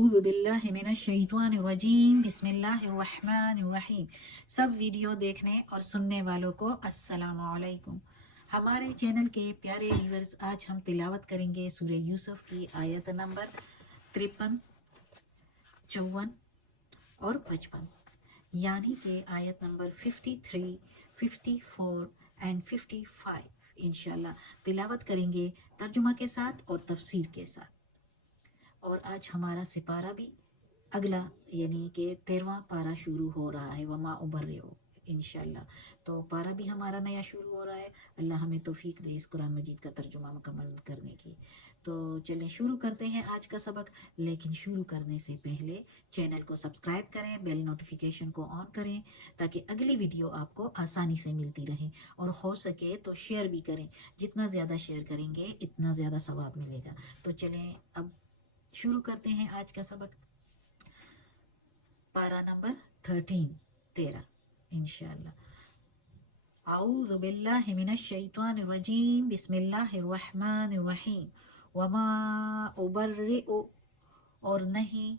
اعوذ باللہ من الشیطان الرجیم بسم اللہ الرحمن الرحیم۔ سب ویڈیو دیکھنے اور سننے والوں کو السلام علیکم۔ ہمارے چینل کے پیارے ویورز، آج ہم تلاوت کریں گے سورہ یوسف کی آیت نمبر 53، 54 اور 55، یعنی کہ آیت نمبر 53، 54 اینڈ 55 انشاءاللہ تلاوت کریں گے ترجمہ کے ساتھ اور تفسیر کے ساتھ۔ اور آج ہمارا سپارہ بھی اگلا یعنی کہ 13واں پارہ شروع ہو رہا ہے، وما ابرئ انشاءاللہ۔ تو پارہ بھی ہمارا نیا شروع ہو رہا ہے۔ اللہ ہمیں توفیق دے اس قرآن مجید کا ترجمہ مکمل کرنے کی۔ تو چلیں شروع کرتے ہیں آج کا سبق، لیکن شروع کرنے سے پہلے چینل کو سبسکرائب کریں، بیل نوٹیفیکیشن کو آن کریں تاکہ اگلی ویڈیو آپ کو آسانی سے ملتی رہے، اور ہو سکے تو شیئر بھی کریں۔ جتنا زیادہ شیئر کریں گے اتنا زیادہ ثواب ملے گا۔ تو چلیں اب شروع کرتے ہیں آج کا سبق، پارہ نمبر 13 انشاءاللہ۔ اعوذ باللہ من الشیطان الرجیم بسم اللہ الرحمن الرحیم۔ وما ابرئ، اور نہیں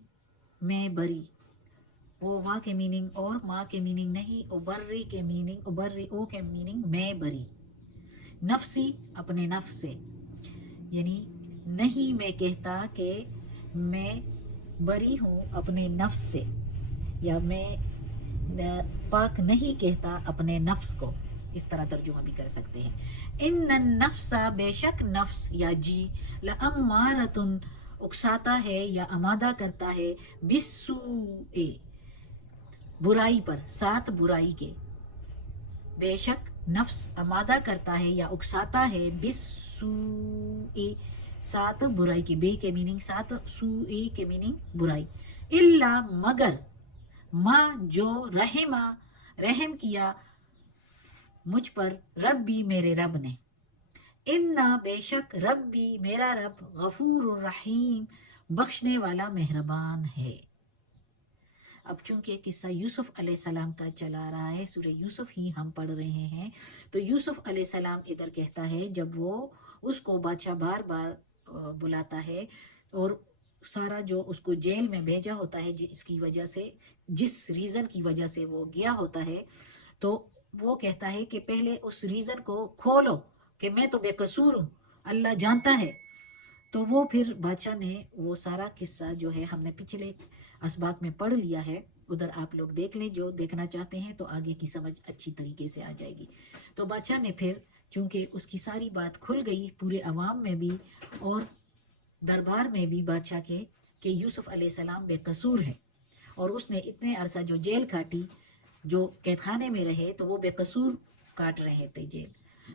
میں بری، وہ وا کے میننگ اور ما کے میننگ نہیں، ابرئ کے میننگ، ابرئ کے میننگ میں بری، نفسی اپنے نفس سے، یعنی نہیں میں کہتا کہ میں بری ہوں اپنے نفس سے، یا میں پاک نہیں کہتا اپنے نفس کو، اس طرح ترجمہ بھی کر سکتے ہیں۔ ان النفس، بے شک نفس یا جی، لامارۃ، اکساتا ہے یا آمادہ کرتا ہے، بالسوء، برائی پر، ساتھ برائی کے، بے شک نفس آمادہ کرتا ہے یا اکساتا ہے، بالسوء، ساتھ برائی کی، بے کے میننگ ساتھ، سوء کے میننگ برائی، الا مگر، ما جو، رحم کیا مجھ پر، ربی میرے رب نے، انا بے شک، ربی میرا رب، غفور الرحیم، بخشنے والا مہربان ہے۔ اب چونکہ قصہ یوسف علیہ السلام کا چلا رہا ہے، سورہ یوسف ہی ہم پڑھ رہے ہیں، تو یوسف علیہ السلام ادھر کہتا ہے، جب وہ اس کو بادشاہ بار بار بلاتا ہے اور سارا جو اس کو جیل میں بھیجا ہوتا ہے، جس کی وجہ سے، جس ریزن کی وجہ سے وہ گیا ہوتا ہے، تو وہ کہتا ہے کہ پہلے اس ریزن کو کھولو کہ میں تو بے قصور ہوں، اللہ جانتا ہے۔ تو وہ پھر بادشاہ نے وہ سارا قصہ جو ہے ہم نے پچھلے اسباق میں پڑھ لیا ہے، ادھر آپ لوگ دیکھ لیں جو دیکھنا چاہتے ہیں، تو آگے کی سمجھ اچھی طریقے سے آ جائے گی۔ تو بادشاہ نے پھر چونکہ اس کی ساری بات کھل گئی پورے عوام میں بھی اور دربار میں بھی بادشاہ کے، کہ یوسف علیہ السلام بے قصور ہے، اور اس نے اتنے عرصہ جو جیل کاٹی، جو قید خانے میں رہے، تو وہ بے قصور کاٹ رہے تھے جیل،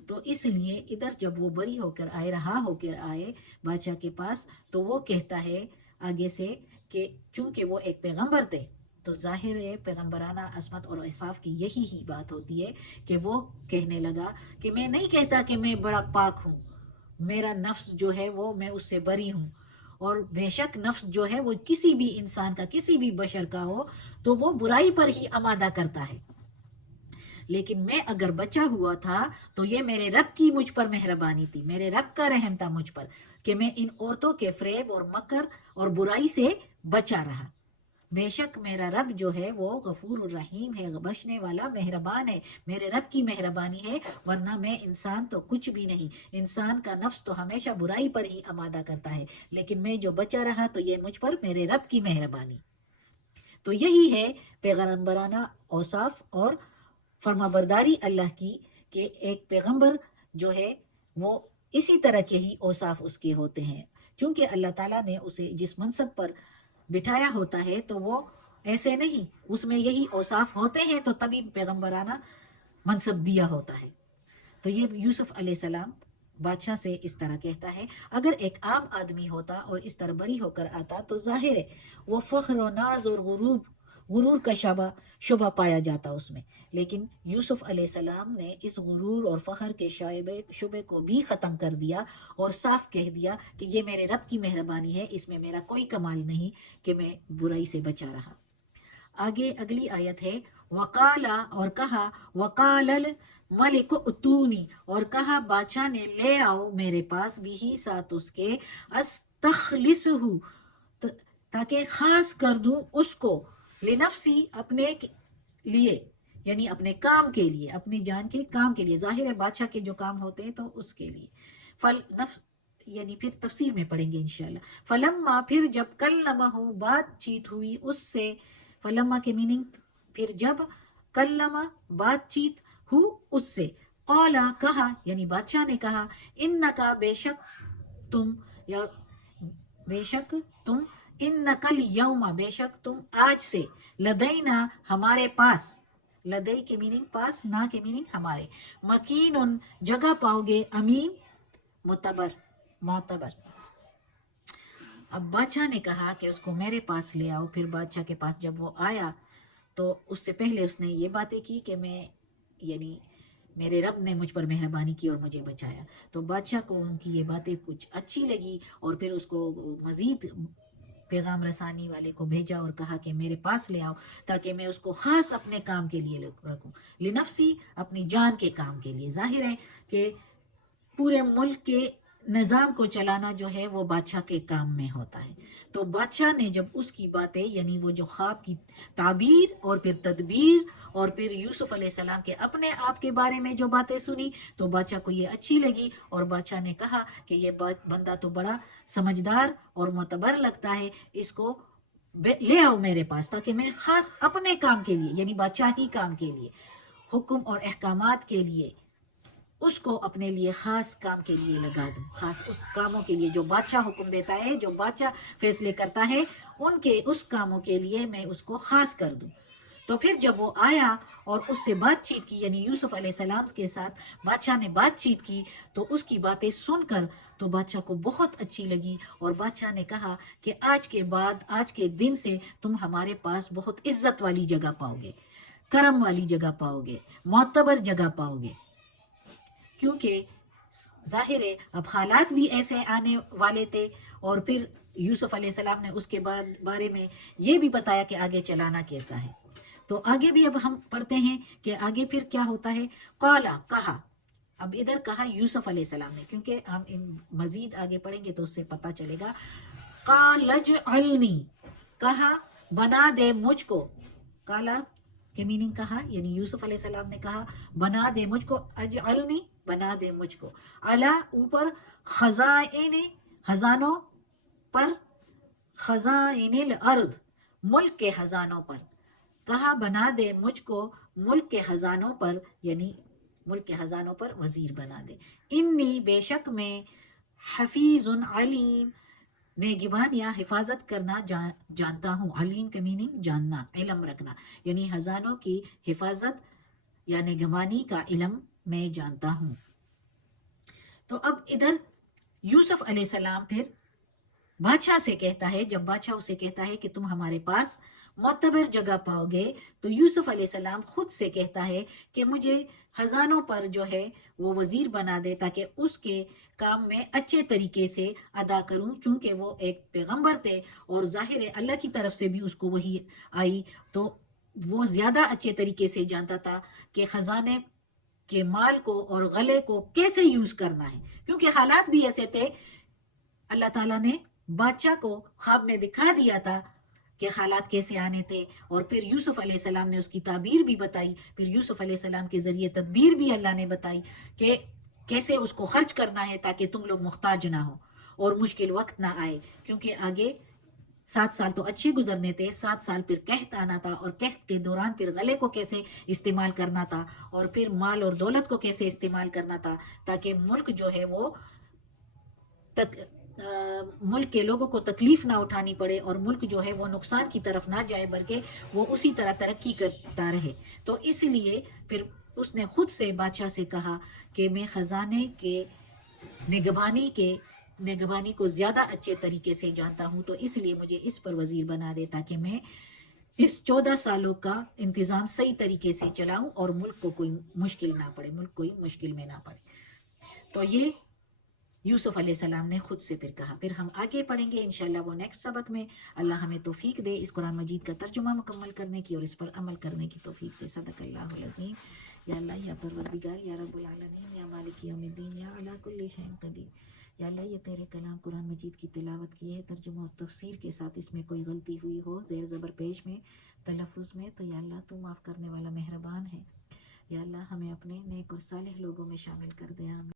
تو اس لیے ادھر جب وہ بری ہو کر آئے، رہا ہو کر آئے بادشاہ کے پاس، تو وہ کہتا ہے آگے سے کہ چونکہ وہ ایک پیغمبر تھے، تو ظاہر ہے پیغمبرانہ عصمت اور انصاف کی یہی ہی بات ہوتی ہے، کہ وہ کہنے لگا کہ میں نہیں کہتا کہ میں بڑا پاک ہوں، میرا نفس جو ہے وہ میں اس سے بری ہوں، اور بے شک نفس جو ہے وہ کسی بھی انسان کا، کسی بھی بشر کا ہو تو وہ برائی پر ہی آمادہ کرتا ہے، لیکن میں اگر بچا ہوا تھا تو یہ میرے رب کی مجھ پر مہربانی تھی، میرے رب کا رحم تھا مجھ پر، کہ میں ان عورتوں کے فریب اور مکر اور برائی سے بچا رہا۔ بے شک میرا رب جو ہے وہ غفور الرحیم ہے، بخشنے والا مہربان ہے، میرے رب کی مہربانی ہے، ورنہ میں انسان تو کچھ بھی نہیں، انسان کا نفس تو ہمیشہ برائی پر ہی آمادہ کرتا ہے، لیکن میں جو بچا رہا تو یہ مجھ پر میرے رب کی مہربانی۔ تو یہی ہے پیغمبرانہ اوصاف اور فرما برداری اللہ کی، کہ ایک پیغمبر جو ہے وہ اسی طرح کے ہی اوصاف اس کے ہوتے ہیں، چونکہ اللہ تعالیٰ نے اسے جس منصب پر بٹھایا ہوتا ہے تو وہ ایسے نہیں، اس میں یہی اوصاف ہوتے ہیں تو تبھی پیغمبرانہ منصب دیا ہوتا ہے۔ تو یہ یوسف علیہ السلام بادشاہ سے اس طرح کہتا ہے۔ اگر ایک عام آدمی ہوتا اور اس طرح بری ہو کر آتا تو ظاہر ہے وہ فخر و ناز اور غرور کا شبہ پایا جاتا اس میں، لیکن یوسف علیہ السلام نے اس غرور اور فخر کے شبے کو بھی ختم کر دیا اور صاف کہہ دیا کہ یہ میرے رب کی مہربانی ہے، اس میں میرا کوئی کمال نہیں کہ میں برائی سے بچا رہا۔ آگے اگلی آیت ہے، وقالا، اور کہا، وقال الملک اتونی، اور کہا بادشاہ نے، لے آؤ میرے پاس، بھی ساتھ اس کے، استخلصہ، تاکہ خاص کر دوں اس کو، لنفسی اپنے لیے، یعنی اپنے کام کے لیے، اپنی جان کے کام کے لیے، ظاہر ہے بادشاہ کے جو کام ہوتے ہیں تو اس کے لیے، یعنی پھر تفسیر میں پڑھیں گے انشاءاللہ۔ فلما پھر جب کلمہ بات چیت ہوئی اس سے، فلما کے میننگ پھر جب، کلمہ بات چیت ہو اس سے، قالا کہا یعنی بادشاہ نے کہا، انکا بے شک تم، یا بے شک تم، انکل یوم بے شک تم آج سے، لدینا ہمارے پاس، لدئی کے میننگ پاس، نہ کے میننگ ہمارے، مکین جگہ پاؤ گے، امین معتبر۔ اب بادشاہ نے کہا کہ اس کو میرے پاس لے آؤ، پھر بادشاہ کے پاس جب وہ آیا تو اس سے پہلے اس نے یہ باتیں کی کہ میں، یعنی میرے رب نے مجھ پر مہربانی کی اور مجھے بچایا، تو بادشاہ کو ان کی یہ باتیں کچھ اچھی لگی، اور پھر اس کو مزید پیغام رسانی والے کو بھیجا اور کہا کہ میرے پاس لے آؤ تاکہ میں اس کو خاص اپنے کام کے لیے رکھوں، لنفسی اپنی جان کے کام کے لیے۔ ظاہر ہے کہ پورے ملک کے نظام کو چلانا جو ہے وہ بادشاہ کے کام میں ہوتا ہے، تو بادشاہ نے جب اس کی باتیں، یعنی وہ جو خواب کی تعبیر اور پھر تدبیر اور پھر یوسف علیہ السلام کے اپنے آپ کے بارے میں جو باتیں سنی تو بادشاہ کو یہ اچھی لگی، اور بادشاہ نے کہا کہ یہ بندہ تو بڑا سمجھدار اور معتبر لگتا ہے، اس کو لے آؤ میرے پاس تاکہ میں خاص اپنے کام کے لیے، یعنی بادشاہی کام کے لیے، حکم اور احکامات کے لیے، اس کو اپنے لیے خاص کام کے لیے لگا دوں، خاص اس کاموں کے لیے جو بادشاہ حکم دیتا ہے، جو بادشاہ فیصلے کرتا ہے، ان کے اس کاموں کے لیے میں اس کو خاص کر دوں۔ تو پھر جب وہ آیا اور اس سے بات چیت کی، یعنی یوسف علیہ السلام کے ساتھ بادشاہ نے بات چیت کی، تو اس کی باتیں سن کر تو بادشاہ کو بہت اچھی لگی، اور بادشاہ نے کہا کہ آج کے بعد، آج کے دن سے تم ہمارے پاس بہت عزت والی جگہ پاؤ گے، کرم والی جگہ پاؤ گے، معتبر جگہ پاؤ گے، کیونکہ ظاہر ہے اب حالات بھی ایسے آنے والے تھے، اور پھر یوسف علیہ السلام نے اس کے بارے میں یہ بھی بتایا کہ آگے چلانا کیسا ہے۔ تو آگے بھی اب ہم پڑھتے ہیں کہ آگے پھر کیا ہوتا ہے۔ قالا کہا، اب ادھر کہا یوسف علیہ السلام نے، کیونکہ ہم مزید آگے پڑھیں گے تو اس سے پتہ چلے گا۔ قال اجعلنی، کہا بنا دے مجھ کو، کالا کے میننگ کہا، یعنی یوسف علیہ السلام نے کہا بنا دے مجھ کو، اجعلنی بنا دے مجھ کو، علی اوپر، خزائن خزانوں پر، خزائن الارض ملک کے خزانوں پر، کہا بنا دے مجھ کو ملک کے خزانوں پر، یعنی ملک کے خزانوں پر وزیر بنا دے، انی بے شک میں، حفیظ علیم نگہبان یا حفاظت کرنا جانتا ہوں، علیم کا میننگ جاننا، علم رکھنا، یعنی خزانوں کی حفاظت یا نگہبانی کا علم میں جانتا ہوں۔ تو اب ادھر یوسف علیہ السلام پھر بادشاہ سے کہتا ہے، جب بادشاہ اسے کہتا ہے کہ تم ہمارے پاس معتبر جگہ پاؤ گے، تو یوسف علیہ السلام خود سے کہتا ہے کہ مجھے خزانوں پر جو ہے وہ وزیر بنا دے تاکہ اس کے کام میں اچھے طریقے سے ادا کروں، چونکہ وہ ایک پیغمبر تھے اور ظاہر ہے اللہ کی طرف سے بھی اس کو وحی آئی، تو وہ زیادہ اچھے طریقے سے جانتا تھا کہ خزانے کے مال کو اور غلے کو کیسے یوز کرنا ہے، کیونکہ حالات بھی ایسے تھے، اللہ تعالیٰ نے بادشاہ کو خواب میں دکھا دیا تھا کہ حالات کیسے آنے تھے، اور پھر یوسف علیہ السلام نے اس کی تعبیر بھی بتائی، پھر یوسف علیہ السلام کے ذریعے تدبیر بھی اللہ نے بتائی کہ کیسے اس کو خرچ کرنا ہے تاکہ تم لوگ محتاج نہ ہو اور مشکل وقت نہ آئے، کیونکہ آگے 7 سال تو اچھے گزرنے تھے، 7 سال پھر قحط آنا تھا، اور قحط کے دوران پھر غلے کو کیسے استعمال کرنا تھا، اور پھر مال اور دولت کو کیسے استعمال کرنا تھا تاکہ ملک جو ہے وہ ملک کے لوگوں کو تکلیف نہ اٹھانی پڑے، اور ملک جو ہے وہ نقصان کی طرف نہ جائے بلکہ وہ اسی طرح ترقی کرتا رہے۔ تو اس لیے پھر اس نے خود سے بادشاہ سے کہا کہ میں خزانے کے نگہبانی کو زیادہ اچھے طریقے سے جانتا ہوں، تو اس لیے مجھے اس پر وزیر بنا دے تاکہ میں اس 14 سالوں کا انتظام صحیح طریقے سے چلاؤں اور ملک کو کوئی مشکل نہ پڑے، ملک کوئی مشکل میں نہ پڑے۔ تو یہ یوسف علیہ السلام نے خود سے پھر کہا۔ پھر ہم آگے پڑھیں گے انشاءاللہ وہ نیکسٹ سبق میں، اللہ ہمیں توفیق دے اس قرآن مجید کا ترجمہ مکمل کرنے کی اور اس پر عمل کرنے کی توفیق دے۔ صدق اللہ العظیم۔ یا اللہ، یا پروردگار، یا رب العالمین، یا مالک یوم الدین، یا علی کل شیء قدیر۔ یا اللہ یہ تیرے کلام قرآن مجید کی تلاوت کی ہے، ترجمہ و تفسیر کے ساتھ اس میں کوئی غلطی ہوئی ہو زیر زبر پیش میں، تلفظ میں، تو یا اللہ تو معاف کرنے والا مہربان ہے۔ یا اللہ ہمیں اپنے نیک اور صالح لوگوں میں شامل کر دے، آمین۔